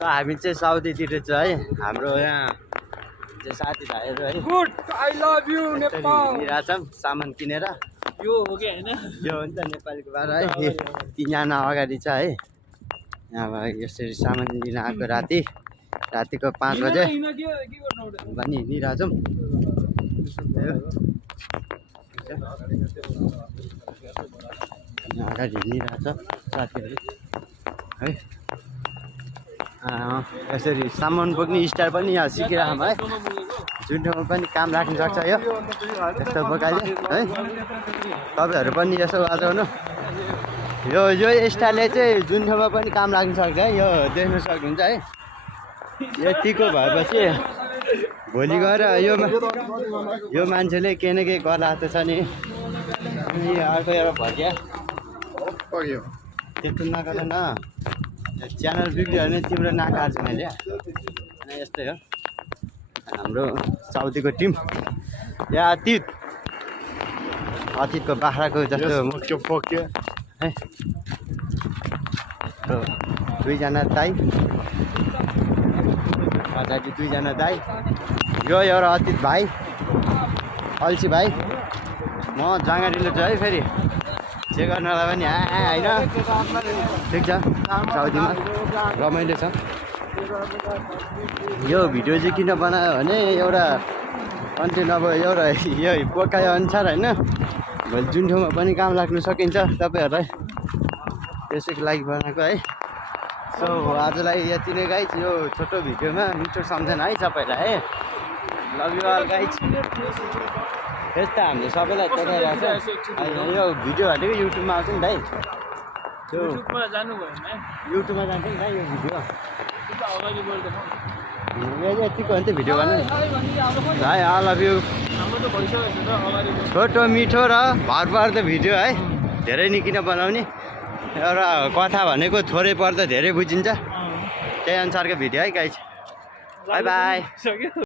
हामी चाहिँ साउदीतिर चाहिँ है हाम्रो यहाँ चाहिँ साथीभाइहरू है good I love you Nepal हिँडिरहेछौँ सामान किनेर। यो हो कि हैन यो हो नि त नेपालीको बार है 3 जना अगाडि छ है। यहाँ यसरी सामान लिन आएको रातिको 5 बजे भनी हिँडिरहेछौँ। अगाडि हिँडिरहेछ साथीहरू है। यसरी सामान बोक्ने स्टाइल पनि यहाँ सिकिरहेको है। जुन ठाउँमा पनि काम राख्न सक्छ यो यस्तो बोकाइले है। तपाईँहरू पनि यसो आउनु यो स्टाइलले चाहिँ जुन ठाउँमा पनि काम राख्न सक्छ है। यो देख्न सक्नुहुन्छ है। यतिको भएपछि भोलि गएर यो मान्छेले केही न केही गर्ला जस्तो छ नि। अर्को एउटा भजिया त्यस्तो नगर न च्यानल बिग्रियो भने तिम्रो नाकार्छु मैले। अनि यस्तै हो हाम्रो साउदीको टिम। यहाँ अतीतको बाख्राको जस्तो मुख्य पोक्यो है। दुईजना दाइ अगाडि 2 जना दाइ। यो एउटा अतीत भाइ अल्छी भाइ। म जाँगारिलो छु है। फेरि चेक गर्नलाई पनि होइन ठिक छ। साउदीमा रमाइलो छ। यो भिडियो चाहिँ किन बनायो भने एउटा कन्टेन्ट अब एउटा यो बोकाइ अनुसार होइन। भोलि जुन ठाउँमा पनि काम लाग्नु सकिन्छ तपाईँहरूलाई त्यसैको लागि बनाएको है। सो आजलाई यति नै गाइज। यो छोटो भिडियोमा मिठो सम्झना है सबैलाई है। Love you all guys. यस्तो हामीले सबैलाई देखाइरहेको छ। यो भिडियो भनेको युट्युबमा आउँछ नि भाइ। त्यो युट्युबमा जानु भएन युट्युबमा जान्छ नि भाइ यो भिडियो। यतिको हो नि त भिडियो गर्नु भाइ। I love you. छोटो मिठो र भरपर्दो भिडियो है। धेरै नै किन बनाउने। एउटा कथा भनेको थोरै पर्दा धेरै बुझिन्छ। त्यही अनुसारको भिडियो है गाइज। By by.